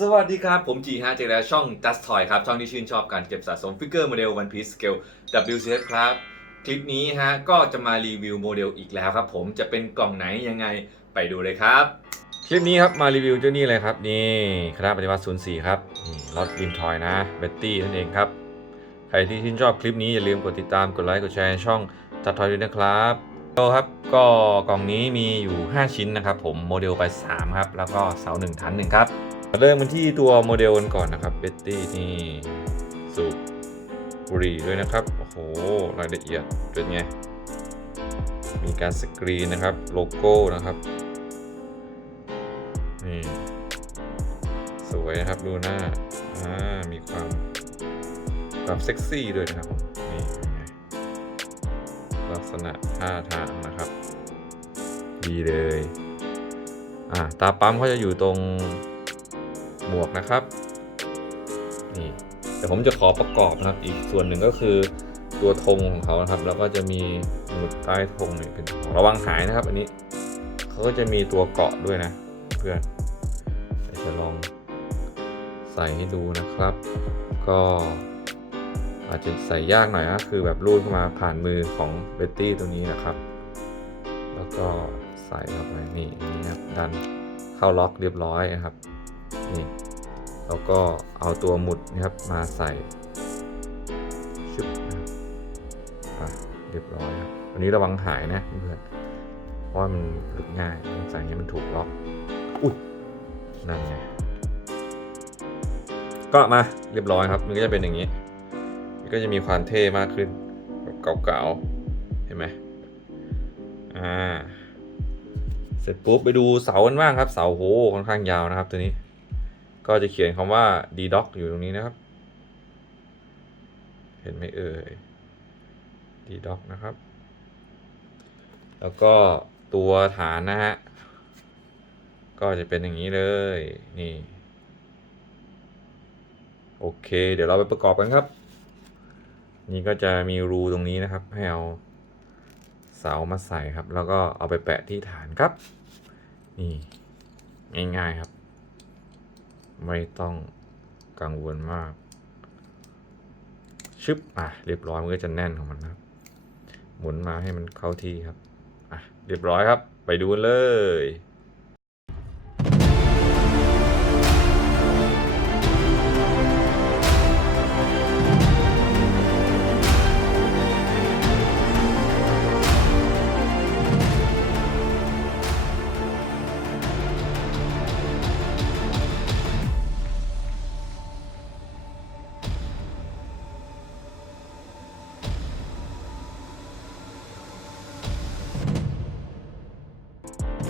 สวัสดีครับ ผมจีฮะเจอแล้วช่อง Just Toy ครับ ช่องที่ชื่นชอบการเก็บสะสมฟิกเกอร์โมเดล One Piece Scale WCS ครับ คลิปนี้ฮะ ก็จะมารีวิวโมเดลอีกแล้วครับผมจะเป็นกล่องไหนยังไงไปดูเลยครับ คลิปนี้ครับ มารีวิวเจ้านี่เลยครับ นี่คณะปฏิวัติ04 ครับนี่รถริมทอยนะเบตตี้นั่นเองครับ ใครที่ชื่นชอบคลิปนี้อย่าลืมกดติดตามกดไลค์กดแชร์ช่องจัดทอยด้วยนะครับก็ครับก็กล่องนี้มีอยู่ 5 ชิ้นนะครับผมโมเดลไป 3 ครับ แล้วก็เสา1ทันหนึ่งครับ เริ่มกันที่ตัวโมเดลกันก่อนนะครับเบตตี้นี่สูบบุหรี่ด้วยนะครับ โอ้โห รายละเอียดเป็นไง มีการสกรีนนะครับ โลโก้นะครับ นี่ สวยนะครับดูหน้า อ่า มีความความเซ็กซี่ด้วยนะครับ นี่ลักษณะท่าทางนะครับ ดีเลย อ่า ตาปั๊มเขาจะอยู่ตรง หมวกนะครับนี่เดี๋ยวผมจะขอประกอบนะครับ อีกส่วนหนึ่งก็คือตัวธงของเขานะครับ แล้วก็จะมีหมุดใต้ธงเนี่ยเป็นของระวังหายนะครับ อันนี้เขาก็จะมีตัวเกาะด้วยนะ เพื่อนจะลองใส่ให้ดูนะครับ ก็อาจจะใส่ยากหน่อยนะคือแบบรูดเข้ามาผ่านมือของเบตตี้ตัวนี้นะครับ แล้วก็ใส่เข้าไปนี่นี้ครับดันเข้าล็อกเรียบร้อยนะครับ นี่แล้วก็เอาตัวหมุดนะครับมาใส่ชุบนะครับอะเรียบร้อยครับอันนี้ระวังหายนะเพื่อนเพราะมันหลุดง่ายใส่ให้มันถูกล็อกอุ้ยนั่นไงก็มาเรียบร้อยครับมันก็จะเป็นอย่างนี้มันก็จะมีความเท่มากขึ้นแบบเก่าๆเห็นไหมอ่าเสร็จปุ๊บไปดูเสากันบ้างครับ เสาโหค่อนข้างยาวนะครับตัวนี้ ก็จะเขียนคำว่า d d o c อยู่ตรงนี้นะครับ เห็นไหมเอ่ย d d o c นะครับ แล้วก็ตัวฐานนะฮะ ก็จะเป็นอย่างนี้เลย นี่ โอเค เดี๋ยวเราไปประกอบกันครับ นี่ก็จะมีรูตรงนี้นะครับ ให้เอาเสามาใส่ครับ แล้วก็เอาไปแปะที่ฐานครับ นี่ ง่ายๆครับ ไม่ต้องกังวลมาก ชึบ อะ เรียบร้อยมันก็จะแน่นของมันนะครับ หมุนมาให้มันเข้าที่ครับ อะ เรียบร้อยครับ ไปดูเลย